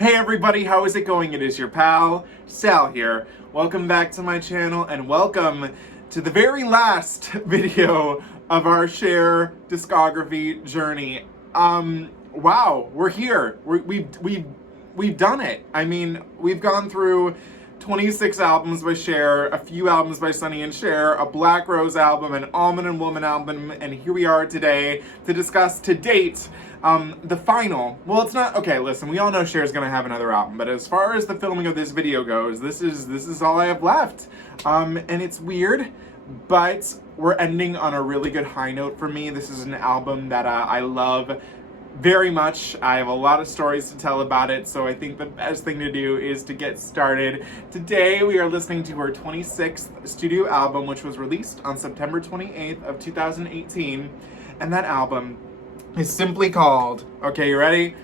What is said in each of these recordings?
Hey everybody, how is it going? It is your pal, Sal here. Welcome back to my channel and welcome to the very last video of our Cher discography journey. Wow, we're here. We've done it. I mean, we've gone through 26 albums by Cher, a few albums by Sonny and Cher, a Black Rose album, an Almond and Woman album, and here we are today to discuss to date the final. Well, it's not, okay, listen, we all know Cher's gonna have another album, but as far as the filming of this video goes, this is all I have left. And it's weird, but we're ending on a really good high note for me. This is an album that I love very much. I have a lot of stories to tell about it, so I think the best thing to do is to get started. Today we are listening to her 26th studio album, which was released on September 28th of 2018, and that album is simply called, okay, you ready?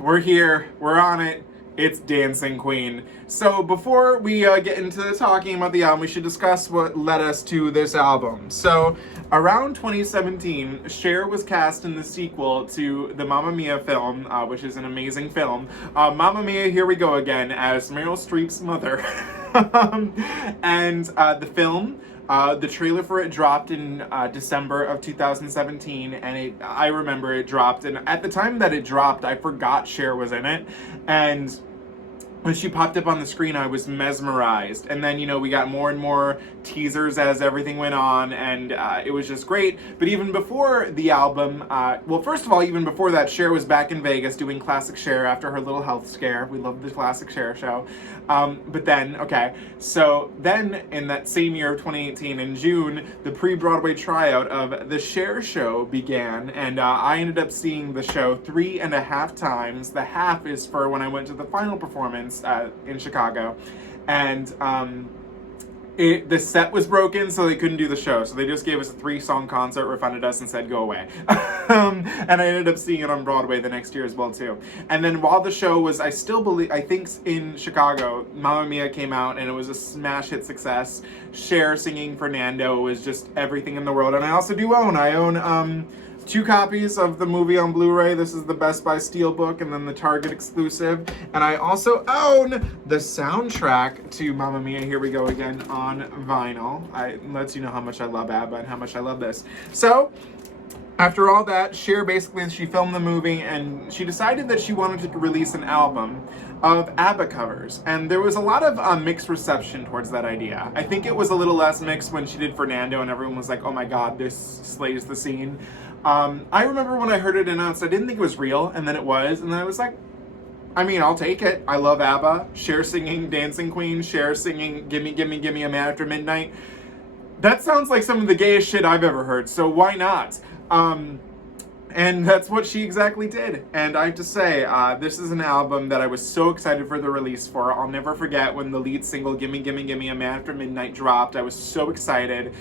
We're here, we're on it. It's Dancing Queen. So before we get into talking about the album, we should discuss what led us to this album. So around 2017, Cher was cast in the sequel to the Mamma Mia film, which is an amazing film. Mamma Mia, Here We Go Again, as Meryl Streep's mother. And the film, the trailer for it dropped in December of 2017, and I remember it dropped, and at the time that it dropped, I forgot Cher was in it, and when she popped up on the screen, I was mesmerized. And then, you know, we got more and more teasers as everything went on, and it was just great. But even before the album, well, first of all, even before that, Cher was back in Vegas doing Classic Cher after her little health scare. We love the Classic Cher show. But then, okay, so then in that same year of 2018, in June, the pre-Broadway tryout of The Cher Show began, and I ended up seeing the show 3.5 times. The half is for when I went to the final performance in Chicago, and the set was broken, so they couldn't do the show, so they just gave us a 3-song concert, refunded us, and said go away. And I ended up seeing it on Broadway the next year as well too. And then while the show was, I think in Chicago, Mamma Mia came out and it was a smash hit success. Cher singing Fernando was just everything in the world. And I also own 2 copies of the movie on Blu-ray. This is the Best Buy Steelbook and then the Target exclusive. And I also own the soundtrack to Mamma Mia, Here We Go Again on vinyl. It lets you know how much I love ABBA and how much I love this. So, after all that, Cher she filmed the movie and she decided that she wanted to release an album of ABBA covers. And there was a lot of mixed reception towards that idea. I think it was a little less mixed when she did Fernando and everyone was like, oh my god, this slays the scene. I remember when I heard it announced, I didn't think it was real, and then it was, and then I was like, I mean, I'll take it. I love ABBA. Cher singing Dancing Queen, Cher singing Gimme, Gimme, Gimme, A Man After Midnight. That sounds like some of the gayest shit I've ever heard, so why not? And that's what she exactly did. And I have to say, this is an album that I was so excited for the release for. I'll never forget when the lead single, Gimme, Gimme, Gimme, A Man After Midnight dropped. I was so excited.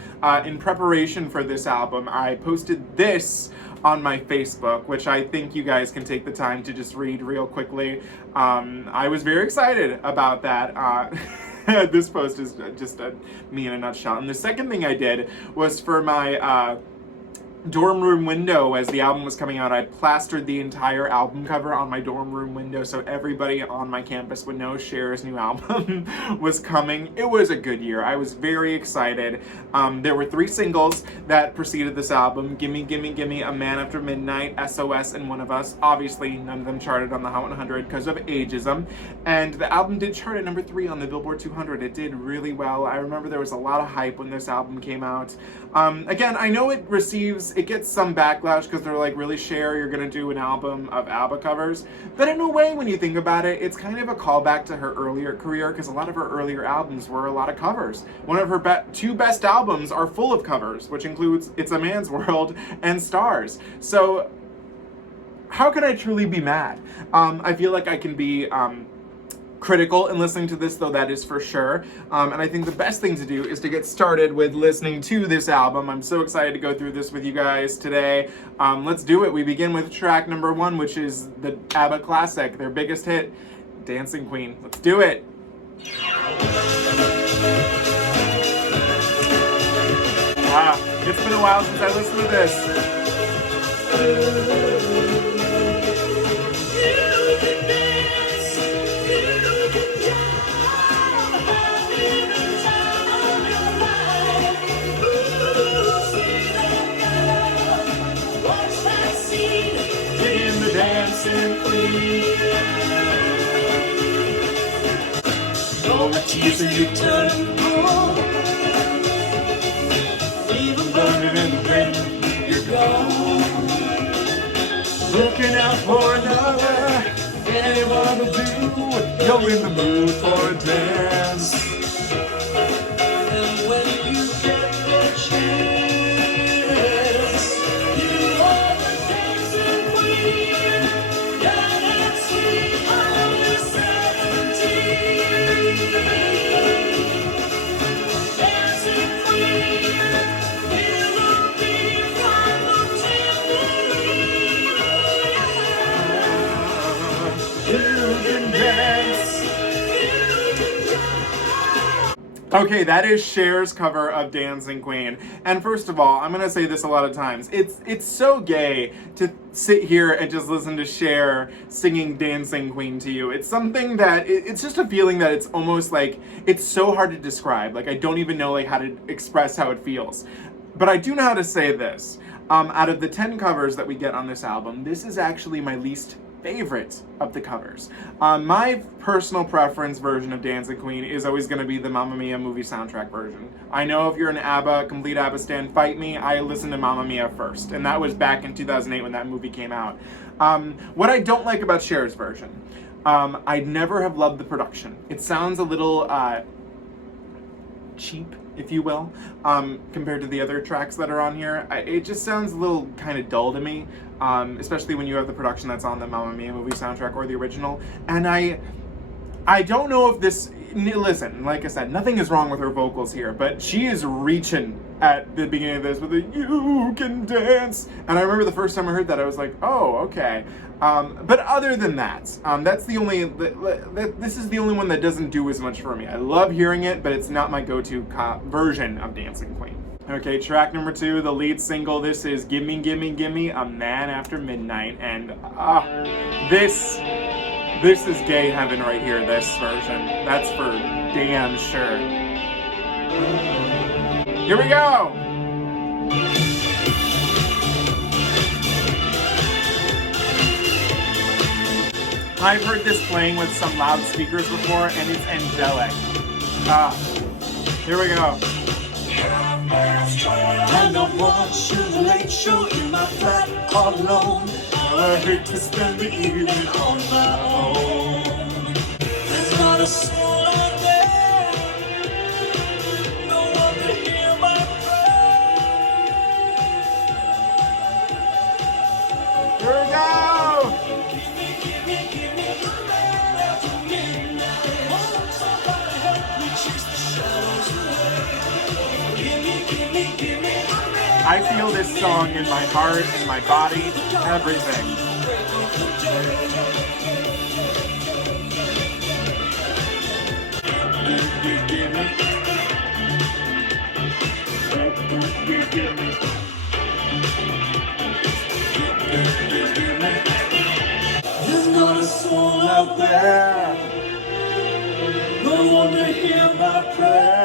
In preparation for this album, I posted this on my Facebook, which I think you guys can take the time to just read real quickly. I was very excited about that. This post is just me in a nutshell. And the second thing I did was for my dorm room window. As the album was coming out, I plastered the entire album cover on my dorm room window so everybody on my campus would know Cher's new album was coming. It was a good year. I was very excited. There were 3 singles that preceded this album: Gimme, Gimme, Gimme, A Man After Midnight, SOS, and One of Us. Obviously, none of them charted on the Hot 100 because of ageism. And the album did chart at number 3 on the Billboard 200. It did really well. I remember there was a lot of hype when this album came out. Again, I know it gets some backlash because they're like, really, Cher, you're gonna do an album of ABBA covers? But in a way, when you think about it, it's kind of a callback to her earlier career, because a lot of her earlier albums were a lot of covers. One of her 2 best albums are full of covers, which includes It's a Man's World and Stars. So how can I truly be mad? I feel like I can be critical in listening to this, though, that is for sure. And I think the best thing to do is to get started with listening to this album. I'm so excited to go through this with you guys today. Let's do it. We begin with track number 1, which is the ABBA classic, their biggest hit, Dancing Queen. Let's do it. It's been a while since I listened to this. tears and you turn cold. Leave them burning and then you're gone. Looking out for another, anyone will do. You're in the mood for a dance. And when you get the chance, you are the dancing queen. Yeah, that's sweet, only 17. Dancing queen, feel the beat from the tambourine. You can dance. Okay, that is Cher's cover of Dancing Queen. And first of all, I'm gonna say this a lot of times. It's so gay to sit here and just listen to Cher singing Dancing Queen to you. It's something that, it's just a feeling that it's almost like, it's so hard to describe. Like, I don't even know like how to express how it feels. But I do know how to say this. Out of the 10 covers that we get on this album, this is actually my least favorite of the covers. My personal preference version of Dancing Queen is always going to be the Mamma Mia movie soundtrack version. I know if you're an ABBA, complete ABBA stan, fight me, I listened to Mamma Mia first, and that was back in 2008 when that movie came out. What I don't like about Cher's version, I never have loved the production. It sounds a little cheap, if you will, compared to the other tracks that are on here. It just sounds a little kind of dull to me, especially when you have the production that's on the Mamma Mia movie soundtrack or the original. And I don't know if this, listen, like I said, nothing is wrong with her vocals here, but she is reaching at the beginning of this with a "you can dance," and I remember the first time I heard that, I was like, oh, okay. But other than that, that's the only, this is the only one that doesn't do as much for me. I love hearing it, but it's not my go-to version of Dancing Queen. Okay, track number 2, the lead single. This is Gimme, Gimme, Gimme, A Man After Midnight, and this is gay heaven right here, this version. That's for damn sure. Here we go! I've heard this playing with some loudspeakers before, and it's angelic. Here we go. And I want you the late show in my flat all alone. I hate to spend the evening on my own. There's not a soul out there, no one to hear my prayer. Here we go! Give me a man after midnight. Oh, somebody help me chase the shadows away. Give me a man. I feel this song in my heart, in my body, everything. There's not a soul out there, no one to hear my prayer.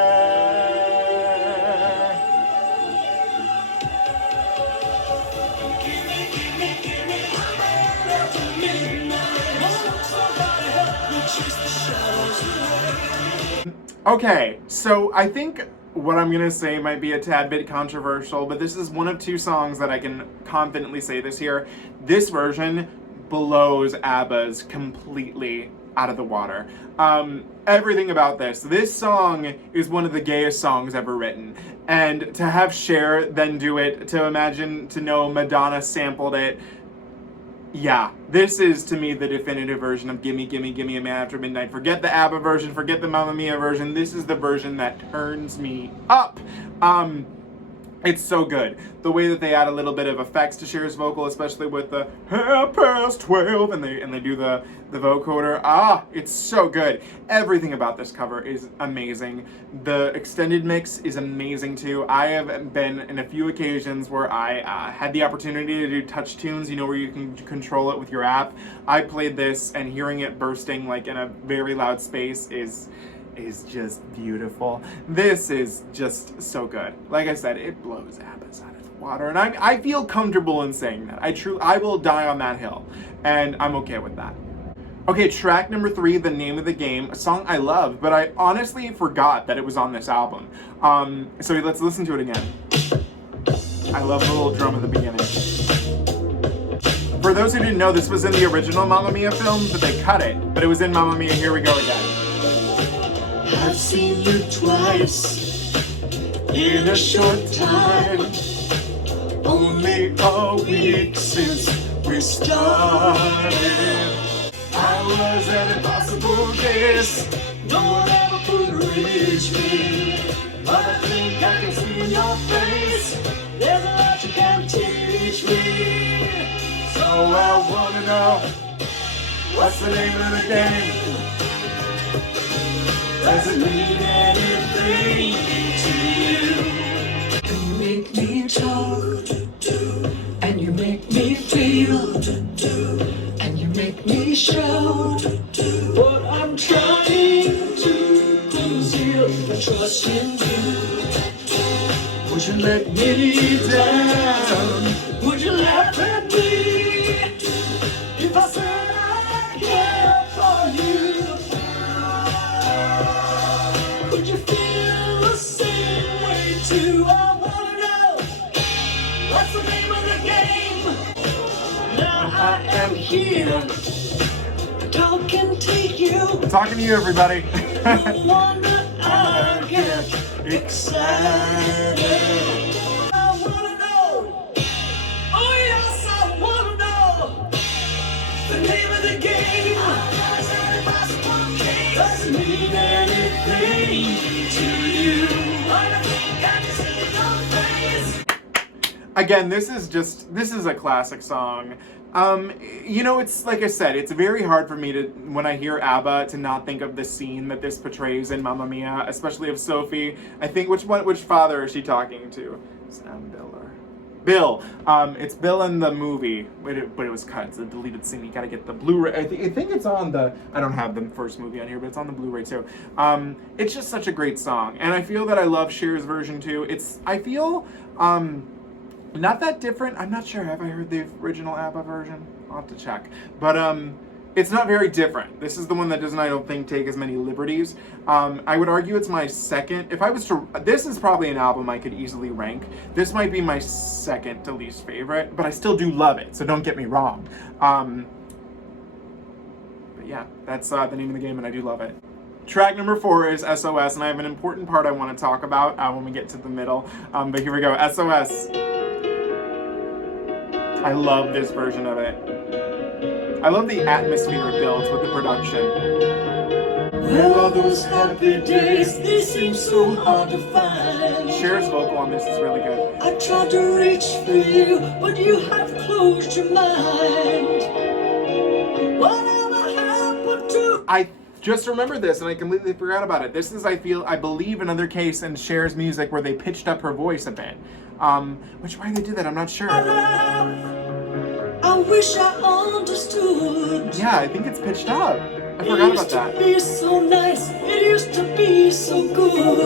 Okay, so I think what I'm gonna say might be a tad bit controversial, but this is one of 2 songs that I can confidently say this here. This version blows ABBA's completely out of the water. Everything about this song is one of the gayest songs ever written. And to have Cher then do it, to know Madonna sampled it, yeah, this is to me the definitive version of Gimme, Gimme, Gimme, A Man After Midnight. Forget the ABBA version, forget the Mamma Mia version. This is the version that turns me up. It's so good. The way that they add a little bit of effects to Cher's vocal, especially with the 12:30, and they do the vocoder. It's so good. Everything about this cover is amazing. The extended mix is amazing too. I have been in a few occasions where I had the opportunity to do touch tunes, where you can control it with your app. I played this, and hearing it bursting like in a very loud space is just beautiful. This is just so good. Like I said, it blows ABBA's out of the water, and I feel comfortable in saying that. I will die on that hill, and I'm okay with that. Okay, track number 3, The Name of the Game, a song I love, but I honestly forgot that it was on this album. So let's listen to it again. I love the little drum at the beginning. For those who didn't know, this was in the original Mamma Mia film, but they cut it. But it was in Mamma Mia, Here We Go Again. I've seen you twice in a short time. Only a week since we started. I was an impossible guess. No one ever could reach me. But I think I can see in your face. There's a lot you can teach me. So I wanna know, what's the name of the game? Does it mean anything to you? And you make me talk, and you make me feel, and you make me shout. What I'm trying to do is trust in you. Would you let me down? Would you laugh at me if I said I care for you? Could you feel the same way too? I wanna know, what's the name of the game? Now I am here, talking to you. I'm talking to you, everybody. No wonder I get excited. I wanna know, oh yes, I wanna know the name of the game. Doesn't mean anything to you. I think I can see your face. Again, this is a classic song. You know, it's like I said, it's very hard for me to, when I hear ABBA, to not think of the scene that this portrays in Mamma Mia, especially of Sophie. I think, which father is she talking to? Sam, Bill, or Bill. It's Bill in the movie, but it was cut. It's a deleted scene. You gotta get the Blu-ray. I think it's on the, I don't have the first movie on here, but it's on the Blu-ray too. It's just such a great song, and I feel that I love Cher's version too. I feel, not that different. I'm not sure. Have I heard the original ABBA version? I'll have to check. But it's not very different. This is the one that doesn't, I don't think, take as many liberties. I would argue it's my second. If I was to, this is probably an album I could easily rank. This might be my second to least favorite, but I still do love it. So don't get me wrong. But yeah, that's the name of the game, and I do love it. Track number 4 is SOS, and I have an important part I want to talk about when we get to the middle. But here we go, SOS. I love this version of it. I love the atmosphere it builds with the production. Where are those happy days? They seem so hard to find. Cher's vocal on this is really good. I tried to reach for you, but you have closed your mind. Whatever happened to... I just remembered this, and I completely forgot about it. This is, I believe, another case in Cher's music where they pitched up her voice a bit. Why they did that, I'm not sure. I wish I understood. Yeah, I think it's pitched up. I forgot about that. It used to be so nice. It used to be so good.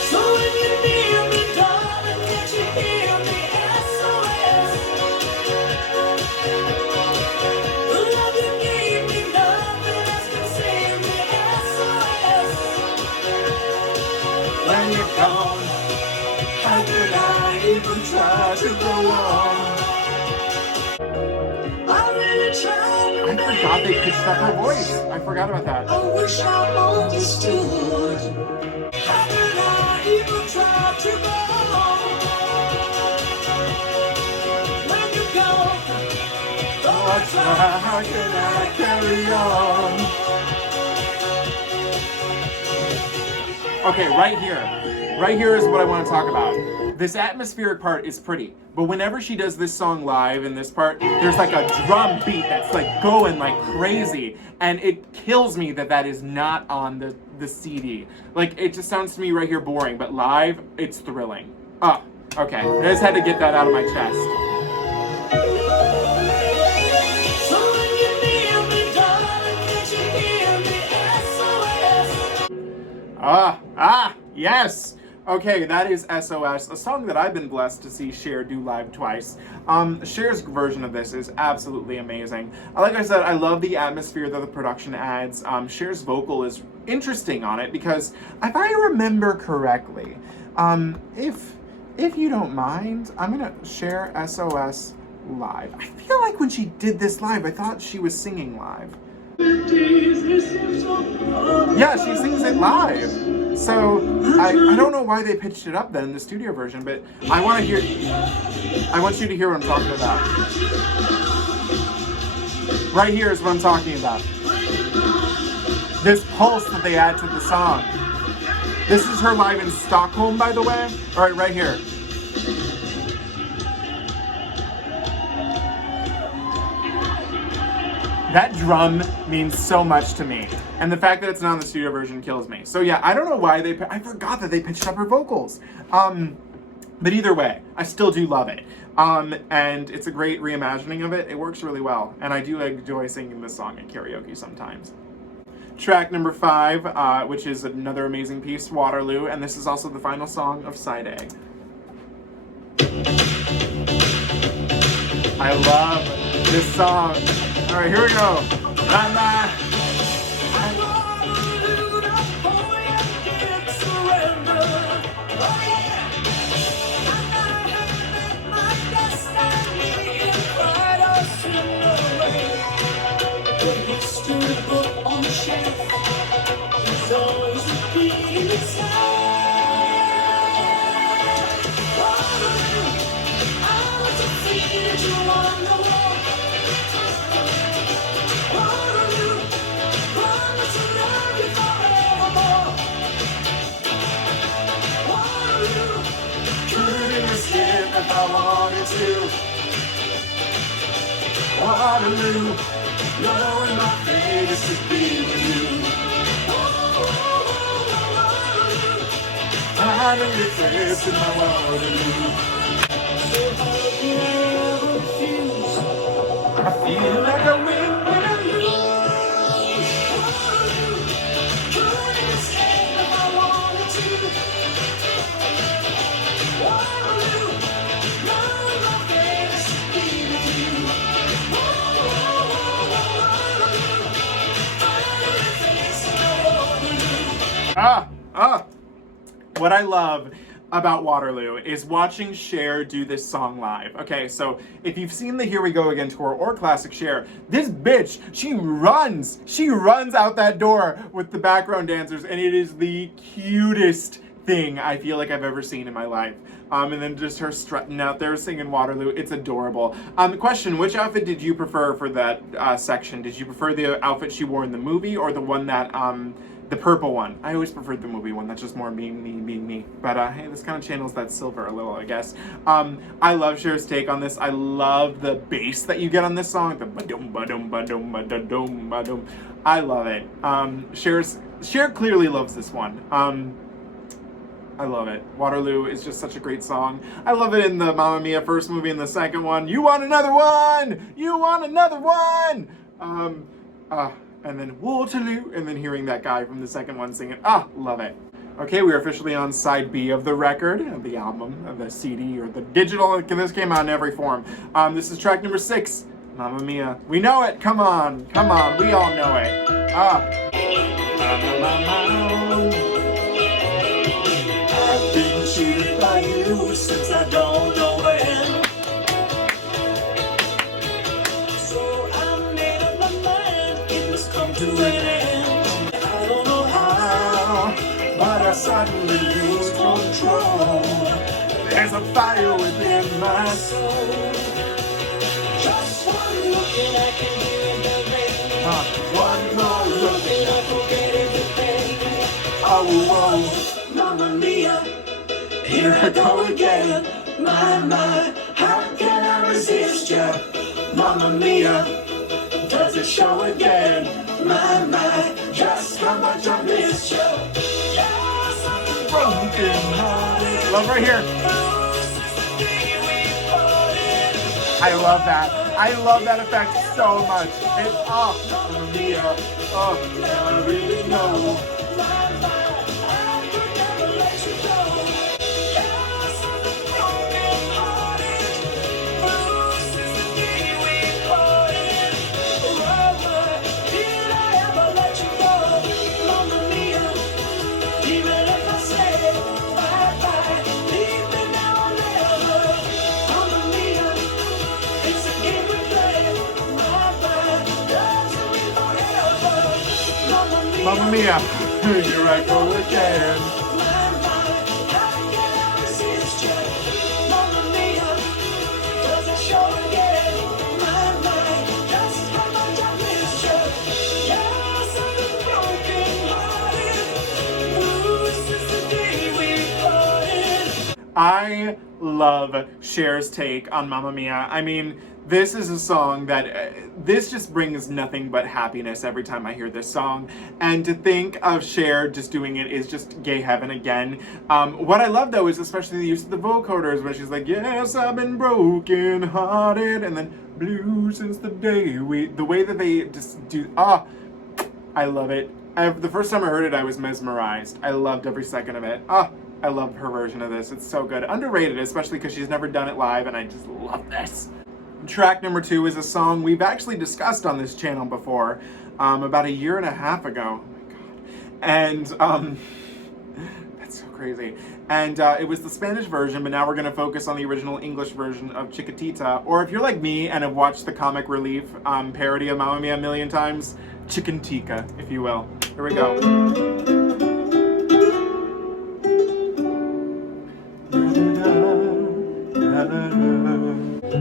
So when you need me, darling, can't you hear me? SOS. The love you gave me, nothing else can save me. SOS. When you're gone, how could I even try to go on? I really tried. I forgot they pitched up her voice. I forgot about that. I wish I understood. How could I even try to go on? When you go, though I try, how can I carry on? Okay, right here. Right here is what I want to talk about. This atmospheric part is pretty, but whenever she does this song live in this part, there's like a drum beat that's like going like crazy, and it kills me that that is not on the CD. Like, it just sounds to me right here boring, but live, it's thrilling. Oh, okay. I just had to get that out of my chest. So when you need me, darling, can't you hear me? SOS. Yes! Okay, that is SOS, a song that I've been blessed to see Cher do live twice. Cher's version of this is absolutely amazing. Like I said, I love the atmosphere that the production adds. Cher's vocal is interesting on it because, if I remember correctly, if you don't mind, I'm gonna share SOS live. I feel like when she did this live, I thought she was singing live. Yeah, she sings it live. So I don't know why they pitched it up then in the studio version, but I want you to hear what I'm talking about. Right here is what I'm talking about. This pulse that they add to the song. This is her live in Stockholm, by the way. All right, right here. That drum means so much to me. And the fact that it's not in the studio version kills me. So yeah, I don't know why I forgot that they pitched up her vocals. But either way, I still do love it. And it's a great reimagining of it. It works really well. And I do enjoy singing this song at karaoke sometimes. Track number 5, which is another amazing piece, Waterloo. And this is also the final song of side A. I love this song. All right, here we go. Bye-bye. Waterloo, knowing my fate is to be with you. Finding your face in my Waterloo. So how can I ever refuse? I feel like a wind when I lose. Waterloo, couldn't escape if I wanted to. Waterloo, knowing my fate is to be with you. What I love about Waterloo is watching Cher do this song live. Okay, so if you've seen the Here We Go Again tour or classic Cher, this bitch, she runs out that door with the background dancers, and it is the cutest thing I feel like I've ever seen in my life. And then just her strutting out there singing Waterloo, it's adorable. The question, which outfit did you prefer for that section? Did you prefer the outfit she wore in the movie or the one that, the purple one? I always preferred the movie one. That's just more being me. But hey, this kind of channels that silver a little, I guess. I love Cher's take on this. I love the bass that you get on this song. The ba-dum, ba-dum, ba-dum, ba-dum, ba-dum. I love it. Cher clearly loves this one. I love it. Waterloo is just such a great song. I love it in the Mamma Mia first movie and the second one. You want another one? You want another one? And then Waterloo, and then hearing that guy from the second one singing. Love it. Okay, we're officially on side B of the record, of the album, of the CD, or the digital. This came out in every form. This is track number 6, Mamma Mia. We know it. Come on. We all know it. I've been cheated by you since I don't know when. So I made up my mind, it must come to an end. I don't know how, but I suddenly lose control. There's a fire within my soul. Just one look and I can hear the rain. One more look and I forget everything. Oh, Mamma Mia, here I go again. My, how can I resist ya? Mamma Mia, does it show again? My, just how much I miss ya. Yes, I'm broken hearted. Love right here. I love that. I love that effect so much. It's Mamma Mia. I really know. Mamma Mia, here I go again. I love Cher's take on Mamma Mia. I mean, this is a song that, this just brings nothing but happiness every time I hear this song. And to think of Cher just doing it is just gay heaven again. What I love though is especially the use of the vocoders where she's like, yes, I've been broken hearted, and then blue since the day the way that they just do, I love it. The first time I heard it, I was mesmerized. I loved every second of it. I love her version of this. It's so good. Underrated, especially because she's never done it live, and I just love this. Track number 2 is a song we've actually discussed on this channel before, about a year and a half ago. Oh my god. And, that's so crazy. And it was the Spanish version, but now we're going to focus on the original English version of Chiquitita. Or if you're like me and have watched the Comic Relief parody of Mamma Mia a million times, Chiquitita, if you will. Here we go.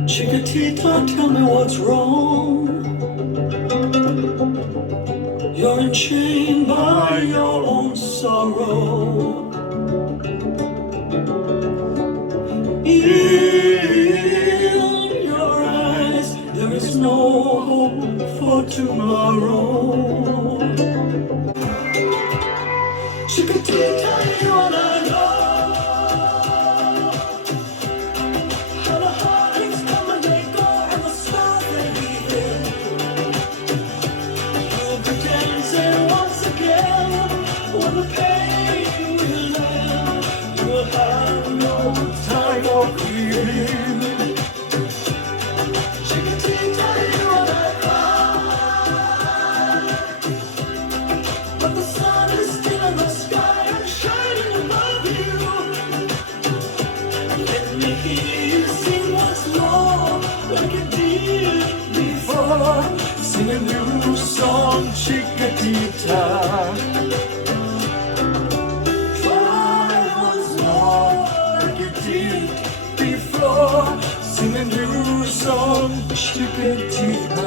Chiquitita, tell me what's wrong. You're enchained by your own sorrow. In your eyes, there is no hope for tomorrow. Chiquitita, you and I know. Sing a new song, Chiquitita. Try once more, like you did before. Sing a new song, Chiquitita.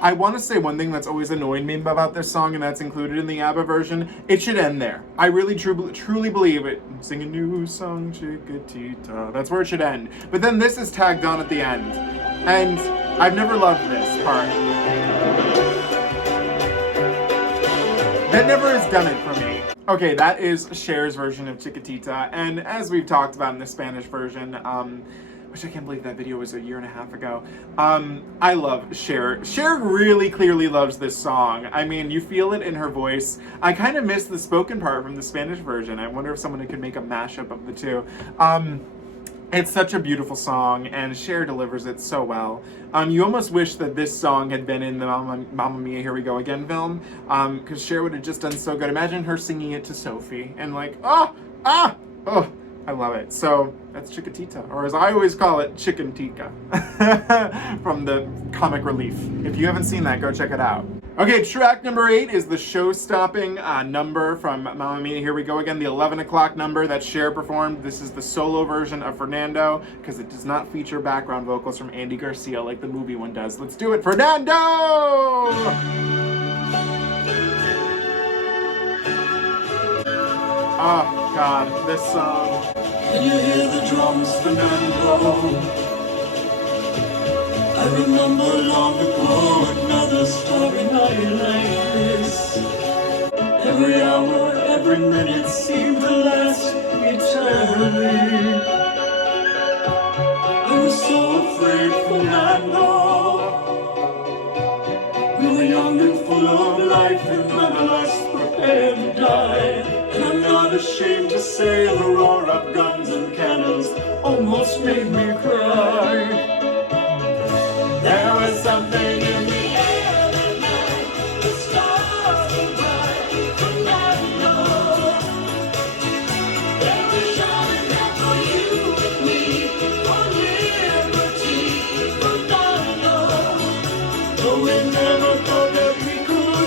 I want to say one thing that's always annoyed me about this song, and that's included in the ABBA version. It should end there. I really truly believe it. Sing a new song, Chiquitita. That's where it should end. But then this is tagged on at the end. And I've never loved this part. That never has done it for me. Okay, that is Cher's version of Chiquitita. And as we've talked about in the Spanish version, which I can't believe that video was a year and a half ago. I love Cher. Cher really clearly loves this song. I mean, you feel it in her voice. I kind of miss the spoken part from the Spanish version. I wonder if someone could make a mashup of the two. It's such a beautiful song, and Cher delivers it so well. You almost wish that this song had been in the Mamma Mia, Here We Go Again film, because Cher would have just done so good. Imagine her singing it to Sophie, and like, oh, I love it. So that's Chiquitita, or as I always call it, Chiquitita, from the Comic Relief. If you haven't seen that, go check it out. Okay, track number 8 is the show-stopping number from Mamma Mia, Here We Go Again, the 11 o'clock number that Cher performed. This is the solo version of Fernando, because it does not feature background vocals from Andy Garcia like the movie one does. Let's do it, Fernando! Oh, God, this song. Can you hear the drums, Fernando? I remember long ago another starry night like this. Every hour, every minute seemed to last eternally. I was so afraid, Fernando. We were young and full of life, and none of us prepared to die. And I'm not ashamed to say the roar of guns and cannons almost made me cry. There was something in the air that night, the stars were bright, Fernando. They were shining out for you and me, for liberty, Fernando. Though we never thought that we could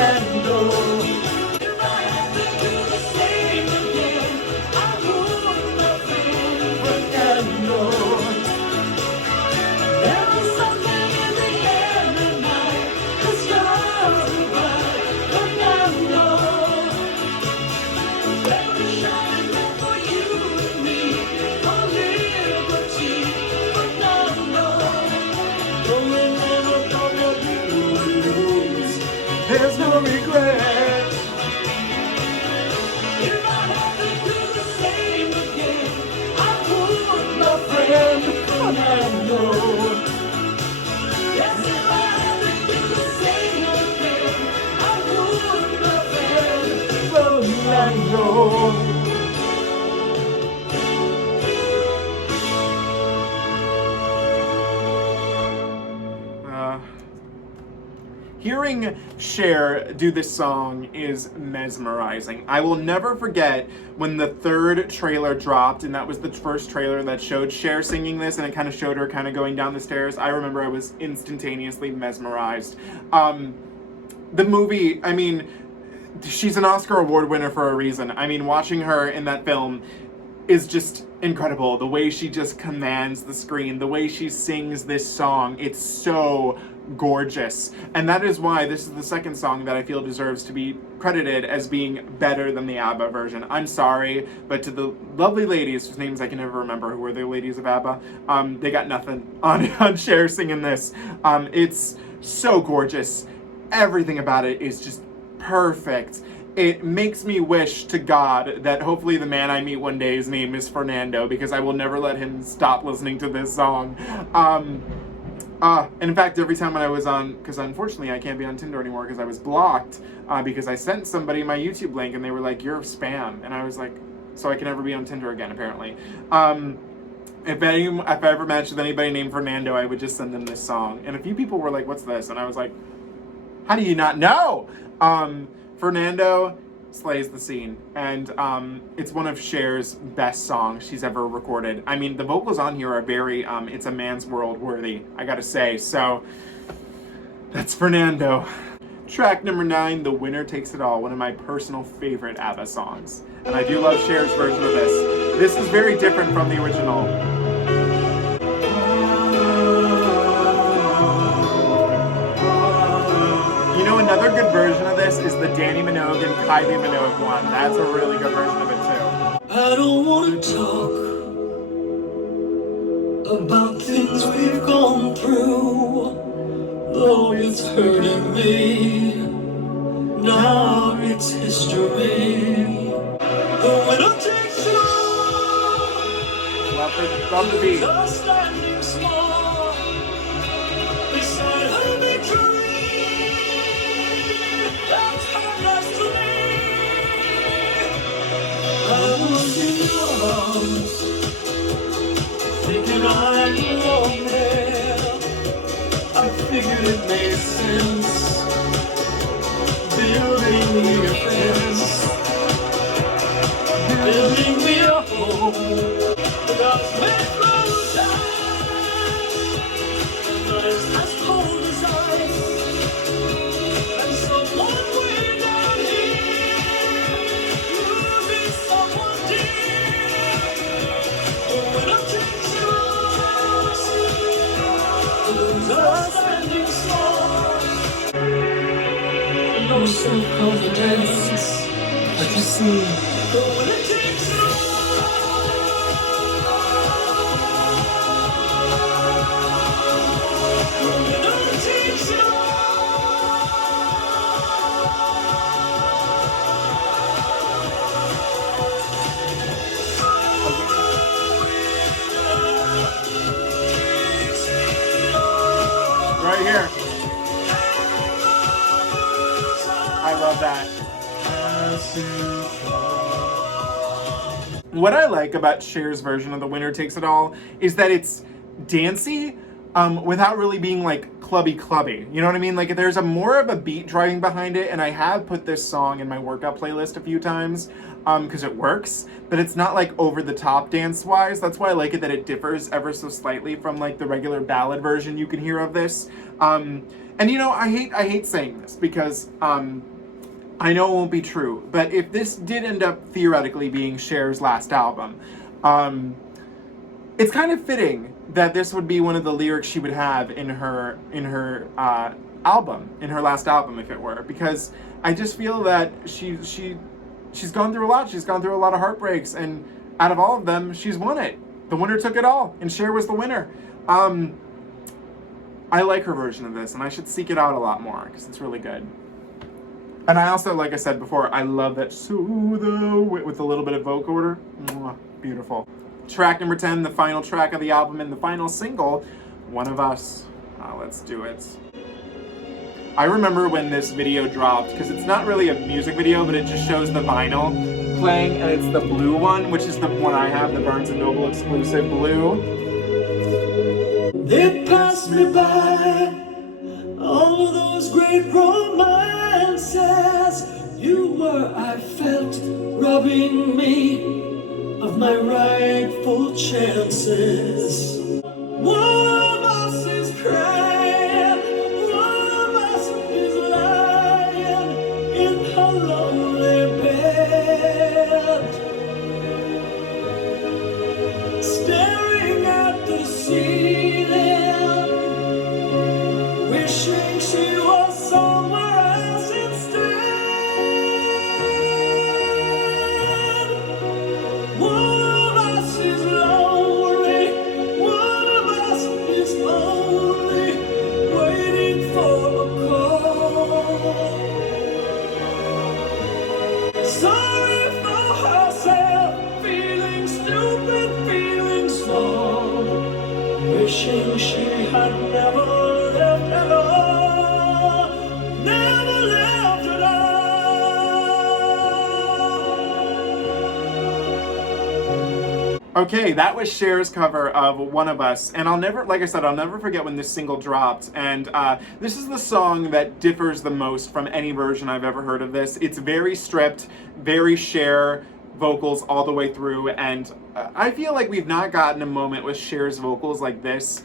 Fernando. If I had to do the same again, I would have been Fernando. There was something in the air tonight, the stars were bright, Fernando. They were shining there for you and me, for liberty, Fernando. Don't remember from your blues, there's no regret. If I had to do the same again, I would, my friend, Fernando. Yes, if I had to do the same again, I would, my friend, Fernando. Hearing Cher do this song is mesmerizing. I will never forget when the third trailer dropped, and that was the first trailer that showed Cher singing this, and it kind of showed her kind of going down the stairs. I remember I was instantaneously mesmerized. The movie, I mean, she's an Oscar award winner for a reason. I mean, watching her in that film is just incredible. The way she just commands the screen, the way she sings this song, it's so gorgeous. And that is why this is the second song that I feel deserves to be credited as being better than the ABBA version. I'm sorry, but to the lovely ladies, whose names I can never remember, who were the ladies of ABBA, they got nothing on Cher singing this. It's so gorgeous. Everything about it is just perfect. It makes me wish to God that hopefully the man I meet one day, his name is Fernando, because I will never let him stop listening to this song. And in fact, every time when I was on, because unfortunately I can't be on Tinder anymore because I was blocked, because I sent somebody my YouTube link and they were like, "You're spam," and I was like, so I can never be on Tinder again, apparently. If I ever matched with anybody named Fernando, I would just send them this song. And a few people were like, "What's this?" And I was like, how do you not know? Fernando slays the scene, and it's one of Cher's best songs she's ever recorded. I mean, the vocals on here are very It's a Man's World worthy, I gotta say. So that's Fernando. Track number 9, The Winner Takes It All, one of my personal favorite ABBA songs. And I do love Cher's version of this. This is very different from the original. You know, another good version of this is the Danny Minogue and Kylie Minogue one. That's a really good version of it too. I don't want to talk about things we've gone through, though it's hurting me. Now it's history. The winner takes it all. Love the beat. Just standing small beside her victory. That's how nice to me. I was in your arms, thinking I belong there. I figured it made sense, building me a fence, building me a home. But I was made from time, but it's as cold as ice. And someone way down here, losing someone dear. But when I take you on, just standing small, no self-confidence, but you see, when it takes you on. Right here. I love that. What I like about Cher's version of The Winner Takes It All is that it's dancey, without really being like clubby. You know what I mean? Like there's more of a beat driving behind it, and I have put this song in my workout playlist a few times because it works, but it's not like over the top dance wise. That's why I like it that it differs ever so slightly from like the regular ballad version you can hear of this. And you know, I hate saying this because I know it won't be true, but if this did end up theoretically being Cher's last album, it's kind of fitting that this would be one of the lyrics she would have in her album, in her last album, if it were, because I just feel that she's gone through a lot. She's gone through a lot of heartbreaks, and out of all of them, she's won it. The winner took it all, and Cher was the winner. I like her version of this, and I should seek it out a lot more because it's really good. And I also, like I said before, I love that "So-Though" with a little bit of vocal order. Mwah, beautiful. Track number 10, the final track of the album and the final single, "One of Us." Let's do it. I remember when this video dropped, because it's not really a music video, but it just shows the vinyl playing, and it's the blue one, which is the one I have, the Barnes & Noble exclusive blue. They passed me by, all of those great romances. You were, I felt, robbing me of my rightful chances. One of us is crying, one of us is lying in her lonely bed, staring at the ceiling, wishing she was somewhere else instead. One of us is lonely, one of us is only waiting for a call. Sorry for herself, feeling stupid, feeling small, wishing she had never left at all, never left at all. Okay, that was Cher's cover of "One of Us," and I'll never, like I said, I'll never forget when this single dropped, and this is the song that differs the most from any version I've ever heard of this. It's very stripped, very Cher vocals all the way through, and I feel like we've not gotten a moment with Cher's vocals like this,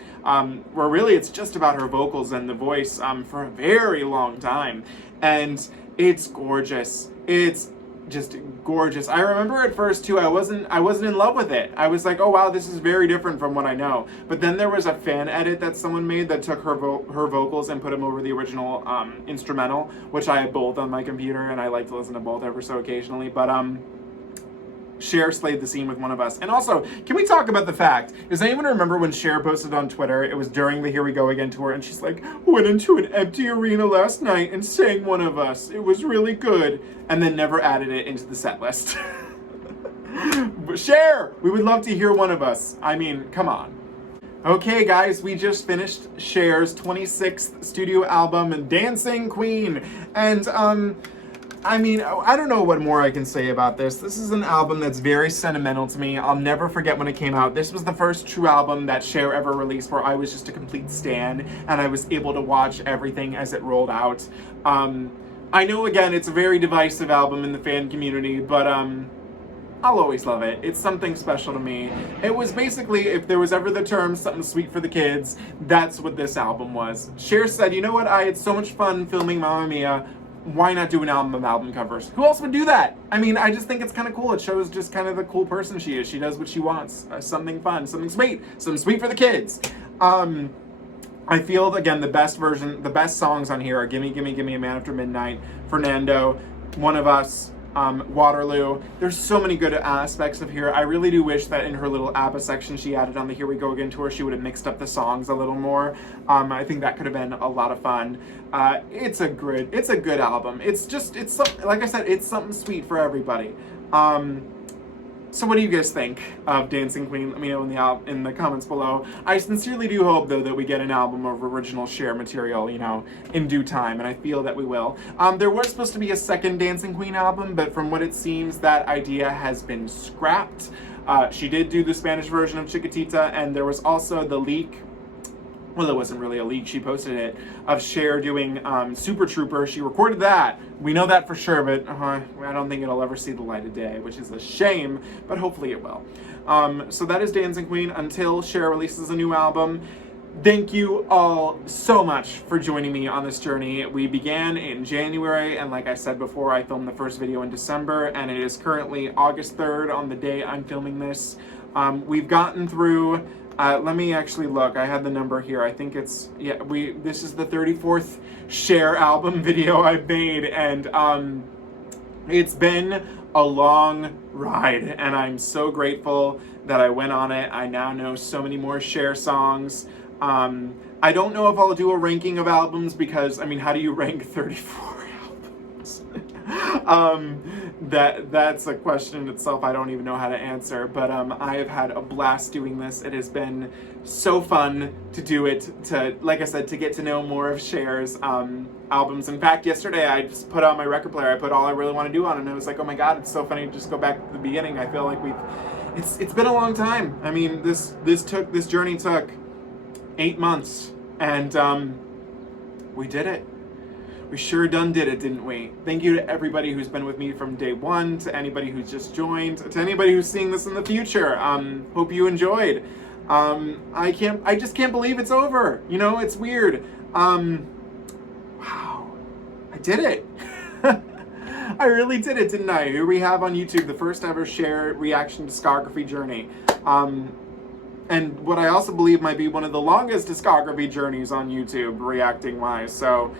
where really it's just about her vocals and the voice for a very long time, and it's gorgeous. It's just gorgeous. I remember at first too, I wasn't in love with it. I was like, oh wow, this is very different from what I know. But then there was a fan edit that someone made that took her vocals and put them over the original instrumental, which I have both on my computer, and I like to listen to both ever so occasionally. But Cher slayed the scene with "One of Us." And also, can we talk about the fact, does anyone remember when Cher posted on Twitter, it was during the Here We Go Again tour, and she's like, went into an empty arena last night and sang "One of Us. It was really good," and then never added it into the set list. Cher, we would love to hear "One of Us." I mean, come on. Okay guys, we just finished Cher's 26th studio album, Dancing Queen, and I mean, I don't know what more I can say about this. This is an album that's very sentimental to me. I'll never forget when it came out. This was the first true album that Cher ever released where I was just a complete stan, and I was able to watch everything as it rolled out. I know, again, it's a very divisive album in the fan community, but I'll always love it. It's something special to me. It was basically, if there was ever the term something sweet for the kids, that's what this album was. Cher said, you know what, I had so much fun filming Mamma Mia, why not do an album of album covers? Who else would do that? I mean, I just think it's kind of cool. It shows just kind of the cool person she is. She does what she wants. Something fun, something sweet for the kids. I feel, again, the best songs on here are Gimme, Gimme, Gimme, A Man After Midnight, Fernando, One of Us, Waterloo. There's so many good aspects of here. I really do wish that in her little ABBA section she added on the Here We Go Again tour, she would have mixed up the songs a little more. I think that could have been a lot of fun. It's a good album. It's like I said, it's something sweet for everybody. So what do you guys think of Dancing Queen? Let me know in the comments below. I sincerely do hope, though, that we get an album of original Cher material, you know, in due time, and I feel that we will. There was supposed to be a second Dancing Queen album, but from what it seems, that idea has been scrapped. She did do the Spanish version of Chiquitita, and there was also the leak. Well, it wasn't really a leak, she posted it, of Cher doing Super Trooper. She recorded that. We know that for sure, but I don't think it'll ever see the light of day, which is a shame, but hopefully it will. So that is Dancing Queen until Cher releases a new album. Thank you all so much for joining me on this journey. We began in January, and like I said before, I filmed the first video in December, and it is currently August 3rd on the day I'm filming this. We've gotten through, let me actually look, I had the number here, I think it's, yeah, this is the 34th Cher album video I've made, and it's been a long ride, and I'm so grateful that I went on it. I now know so many more Cher songs. I don't know if I'll do a ranking of albums because, I mean, how do you rank 34 albums? That's a question in itself I don't even know how to answer, but I have had a blast doing this. It has been so fun to do it, to, like I said, to get to know more of Cher's albums. In fact, yesterday I just put on my record player, I put All I Really Want to Do on, and I was like, oh my god, it's so funny to just go back to the beginning. I feel like it's been a long time. I mean, this journey took 8 months, and we did it. We sure done did it, didn't we? Thank you to everybody who's been with me from day one, to anybody who's just joined, to anybody who's seeing this in the future. Hope you enjoyed. I just can't believe it's over. You know, it's weird. Wow, I did it. I really did it, didn't I? Here we have on YouTube the first ever Cher reaction discography journey. And what I also believe might be one of the longest discography journeys on YouTube, reacting wise. So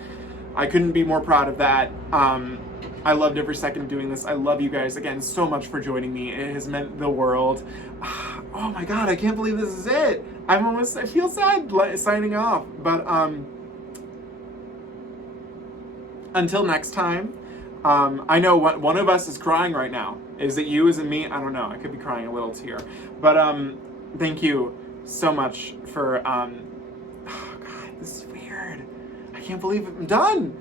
I couldn't be more proud of that. I loved every second doing this. I love you guys again so much for joining me. It has meant the world. Oh my god, I can't believe this is it. I feel sad signing off. But until next time, I know one of us is crying right now. Is it you? Is it me? I don't know. I could be crying a little tear. But thank you so much for oh god, this is weird. I can't believe I'm done.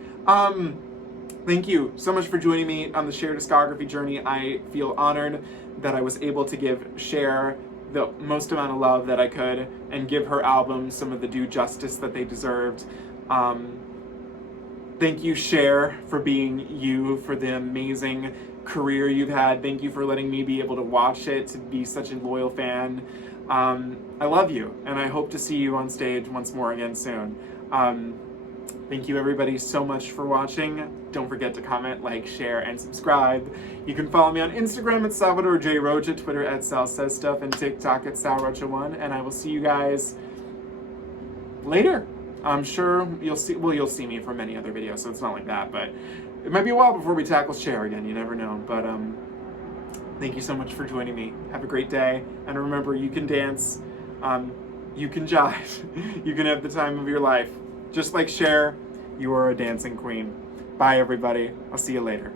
Thank you so much for joining me on the Cher discography journey. I feel honored that I was able to give Cher the most amount of love that I could and give her album some of the due justice that they deserved. Thank you, Cher, for being you, for the amazing career you've had. Thank you for letting me be able to watch it, to be such a loyal fan. I love you, and I hope to see you on stage once more again soon. Thank you everybody so much for watching. Don't forget to comment, like, share, and subscribe. You can follow me on Instagram at Salvador J. Rocha, Twitter at Sal Says Stuff, and TikTok at SalRocha1, and I will see you guys later. I'm sure you'll see me for many other videos, so it's not like that, but it might be a while before we tackle Cher again, you never know. But thank you so much for joining me. Have a great day, and remember, you can dance, you can jive, you can have the time of your life. Just like Cher, you are a dancing queen. Bye everybody, I'll see you later.